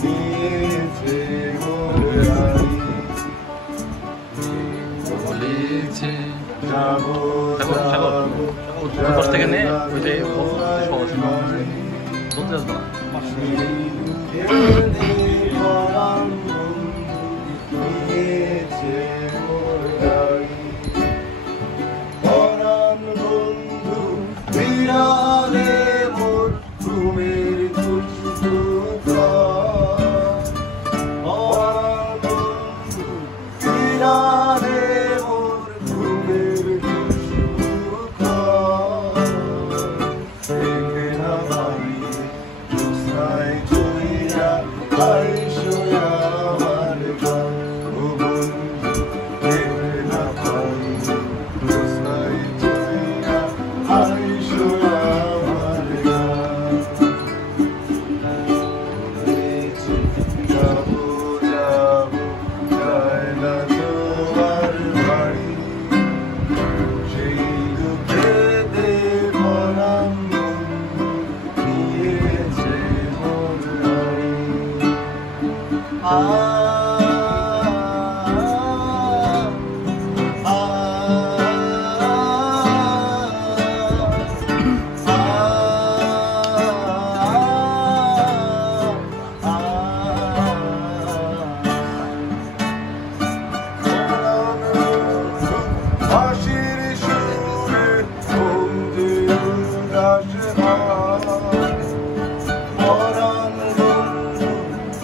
নিয়েছে মোর হারি বলেছে যাবো যাবো উপর থেকে নে ওইটাই সহজ বলতে আসবো না নিয়েছে মোর হারি পরাণ বন্ধু বিরালে মোর ঘুমের খুশবু পরাণ বন্ধু বিরালে মোর ঘুমের খুশবু দেখে না ভাই জোৎস্নায় চইরা আইসো আমার গান ও বন্ধু দেখে না ভাই জোৎস্নায় চইরা আইসো আমার গান বলেছে যাবো যাবো যায় না তোমার বাড়ি সেই দুঃখেতে পরাণ বন্ধু নিয়েছে মোর হারি হাসির সুরে বন্ধু উদাস পরাণ বন্ধু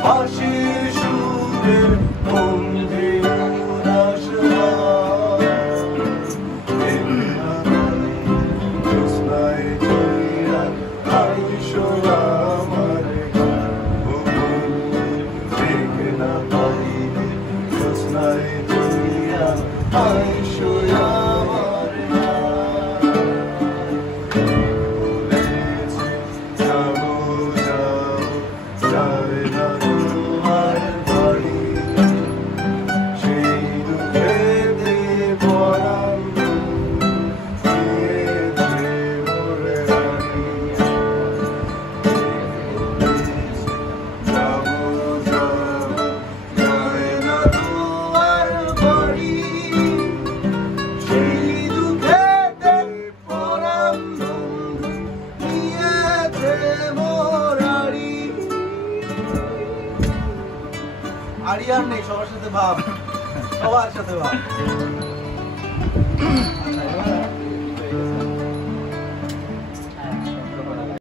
হাসির সুরে বন্ধু উদাস জোৎস্নায় চইরা আইসো আমার গান ও বন্ধু দেখে না পাইলে জোৎস্নায় চইরা আইসো আমার গান বলেছে যাবো যাবো যায় না তোমার বাড়ি সেই দুঃখেতে পরাণ বন্ধু নিয়েছে মোর হারি বলেছে যাবো যাবো যায় না তোমার বাড়ি সেই দুঃখেতে পরাণ বন্ধু নিয়েছে মোর হারি আর নেই, সবার সাথে ভাব, সবার সাথে ভাব।